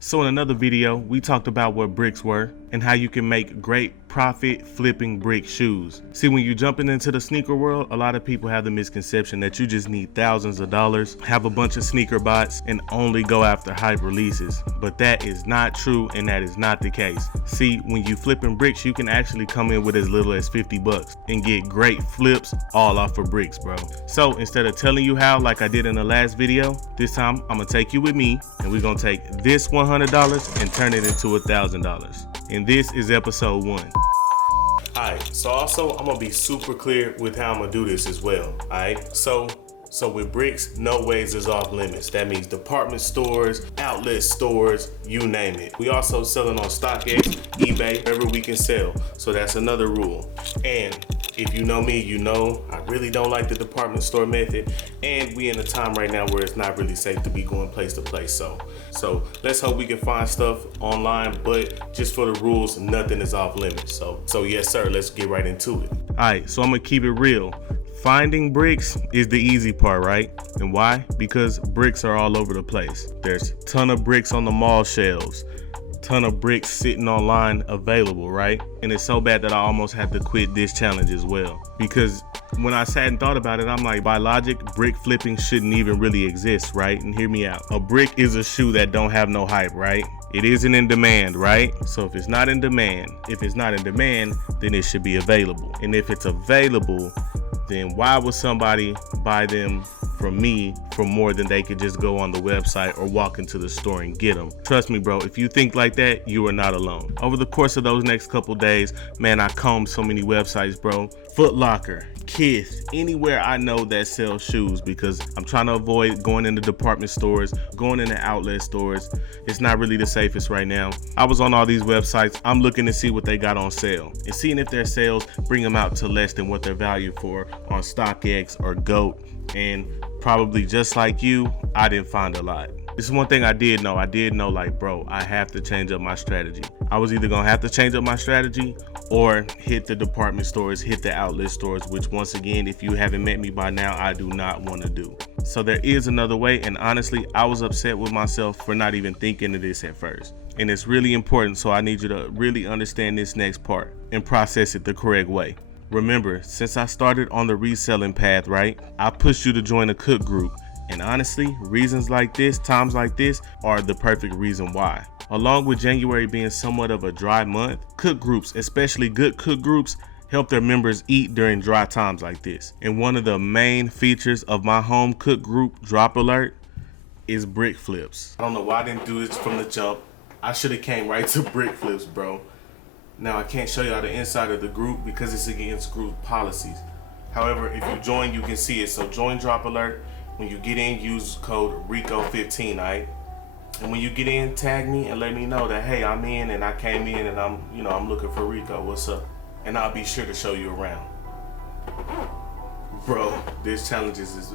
So in another video, we talked about what bricks were and how you can make great profit flipping brick shoes. See, when you're jumping into the sneaker world, a lot of people have the misconception that you just need thousands of dollars, have a bunch of sneaker bots, and only go after hype releases. But that is not true, and that is not the case. See, when you flipping bricks, you can actually come in with as little as 50 bucks and get great flips all off of bricks, bro. So instead of telling you how like I did in the last video, this time I'm gonna take you with me and we're gonna take this $100 and turn it into $1,000. And this is episode 1. Alright, so also I'm gonna be super clear with how I'm gonna do this as well. Alright, so with bricks, no ways is off limits. That means department stores, outlet stores, you name it. We also selling on StockX, eBay, wherever we can sell. So that's another rule. And if you know me, you know I really don't like the department store method. And we in a time right now where it's not really safe to be going place to place. So let's hope we can find stuff online, but just for the rules, nothing is off limits. So yes sir, let's get right into it. All right, so I'm gonna keep it real. Finding bricks is the easy part, right? And why? Because bricks are all over the place. There's a ton of bricks on the mall shelves, ton of bricks sitting online available, right? And it's so bad that I almost had to quit this challenge as well. Because when I sat and thought about it, I'm like, by logic, brick flipping shouldn't even really exist, right? And hear me out. A brick is a shoe that don't have no hype, right? It isn't in demand, right? So if it's not in demand, then it should be available. And if it's available, then why would somebody buy them from me for more than they could just go on the website or walk into the store and get them? Trust me, bro, if you think like that, you are not alone. Over the course of those next couple days, man, I combed so many websites, bro. Foot Locker, Kith, anywhere I know that sells shoes, because I'm trying to avoid going into department stores, going into outlet stores. It's not really the safest right now. I was on all these websites. I'm looking to see what they got on sale and seeing if their sales bring them out to less than what they're valued for on StockX or GOAT. And probably just like you, I didn't find a lot. This is one thing I did know. Like, bro, I have to change up my strategy. I was either gonna have to change up my strategy or hit the department stores, hit the outlet stores, which once again, if you haven't met me by now, I do not want to do. So there is another way, and honestly, I was upset with myself for not even thinking of this at first. And it's really important, so I need you to really understand this next part and process it the correct way. Remember, since I started on the reselling path, right, I pushed you to join a cook group. And honestly, reasons like this, times like this, are the perfect reason why. Along with January being somewhat of a dry month, cook groups, especially good cook groups, help their members eat during dry times like this. And one of the main features of my home cook group, Drop Alert, is brick flips. I don't know why I didn't do this from the jump. I should have came right to brick flips, bro. Now I can't show y'all the inside of the group because it's against group policies. However, if you join, you can see it. So join Drop Alert. When you get in, use code Rico15, alright? And when you get in, tag me and let me know that, hey, I'm in and I came in and I'm looking for Rico. What's up? And I'll be sure to show you around. Bro, this challenge is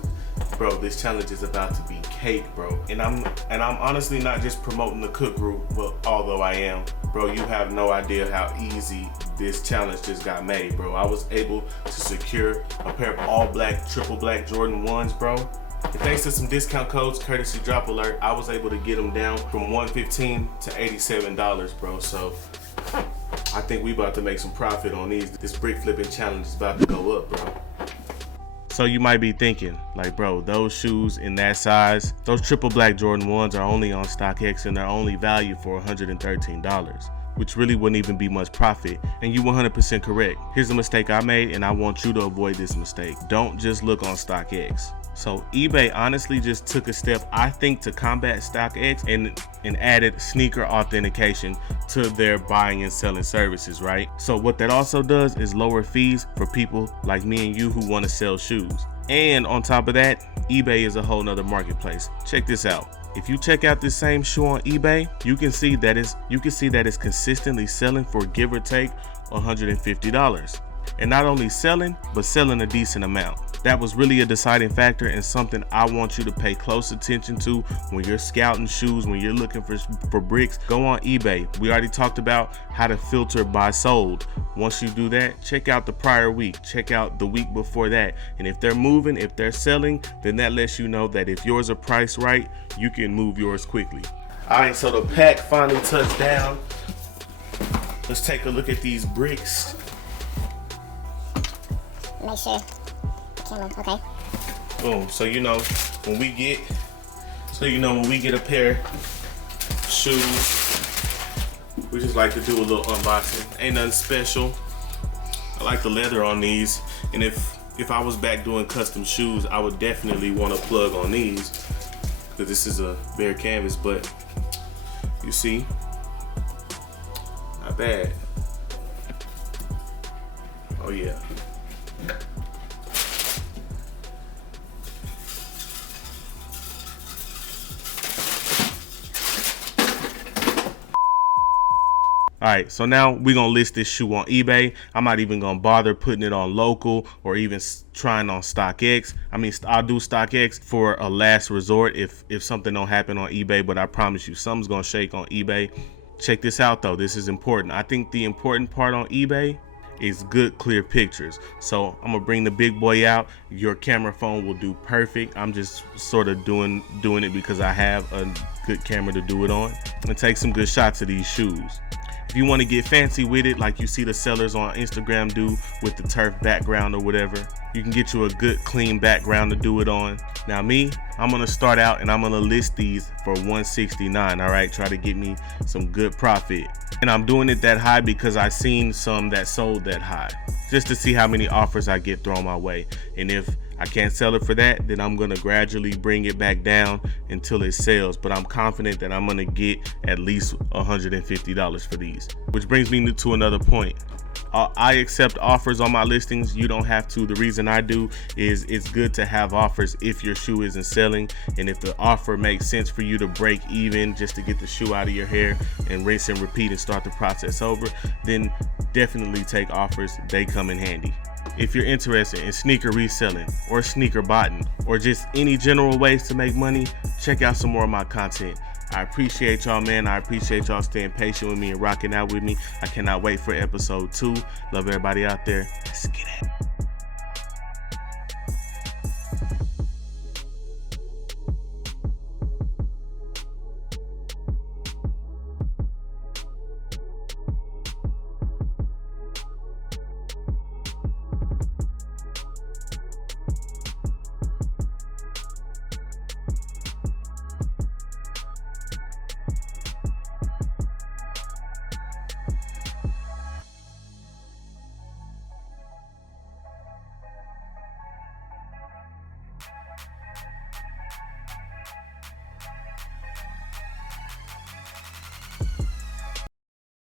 about to be cake, bro. And I'm honestly not just promoting the cook group, well, although I am. Bro, you have no idea how easy this challenge just got made, bro. I was able to secure a pair of all black, triple black Jordan 1s, bro. And thanks to some discount codes, courtesy Drop Alert, I was able to get them down from $115 to $87, bro. So I think we about to make some profit on these. This brick flipping challenge is about to go up, bro. So you might be thinking, like, bro, those shoes in that size, those triple black Jordan 1s are only on StockX and they're only valued for $113, which really wouldn't even be much profit. And you 100% correct. Here's a mistake I made, and I want you to avoid this mistake. Don't just look on StockX. So eBay honestly just took a step, I think, to combat StockX and added sneaker authentication to their buying and selling services, right? So what that also does is lower fees for people like me and you who want to sell shoes. And on top of that, eBay is a whole nother marketplace. Check this out. If you check out this same shoe on eBay, you can see that it's consistently selling for, give or take, $150. And not only selling, but selling a decent amount. That was really a deciding factor and something I want you to pay close attention to when you're scouting shoes, when you're looking for bricks. Go on eBay. We already talked about how to filter by sold. Once you do that, check out the prior week, check out the week before that. And if they're moving, if they're selling, then that lets you know that if yours are priced right, you can move yours quickly. All right, so the pack finally touched down. Let's take a look at these bricks. Make sure the camera, okay. Boom. So when we get a pair of shoes, we just like to do a little unboxing. Ain't nothing special. I like the leather on these, and if I was back doing custom shoes, I would definitely want to plug on these because this is a bare canvas. But you see, not bad. Oh yeah. Alright, so now we're gonna list this shoe on eBay. I'm not even gonna bother putting it on local or even trying on StockX. I mean, I'll do StockX for a last resort if something don't happen on eBay, but I promise you something's gonna shake on eBay. Check this out though, this is important. I think the important part on eBay is good, clear pictures. So I'm gonna bring the big boy out. Your camera phone will do perfect. I'm just sort of doing it because I have a good camera to do it on, and take some good shots of these shoes. If you want to get fancy with it, like you see the sellers on Instagram do with the turf background or whatever, you can get you a good clean background to do it on. Now me, I'm gonna start out and I'm gonna list these for $169. All right, try to get me some good profit. And I'm doing it that high because I seen some that sold that high, just to see how many offers I get thrown my way. And if I can't sell it for that, then I'm gonna gradually bring it back down until it sells. But I'm confident that I'm gonna get at least $150 for these. Which brings me to another point. I accept offers on my listings. You don't have to. The reason I do is it's good to have offers if your shoe isn't selling, and if the offer makes sense for you to break even just to get the shoe out of your hair and rinse and repeat and start the process over, then definitely take offers. They come in handy. If you're interested in sneaker reselling or sneaker botting or just any general ways to make money, check out some more of my content. I appreciate y'all, man. I appreciate y'all staying patient with me and rocking out with me. I cannot wait for episode 2. Love everybody out there. Let's get it.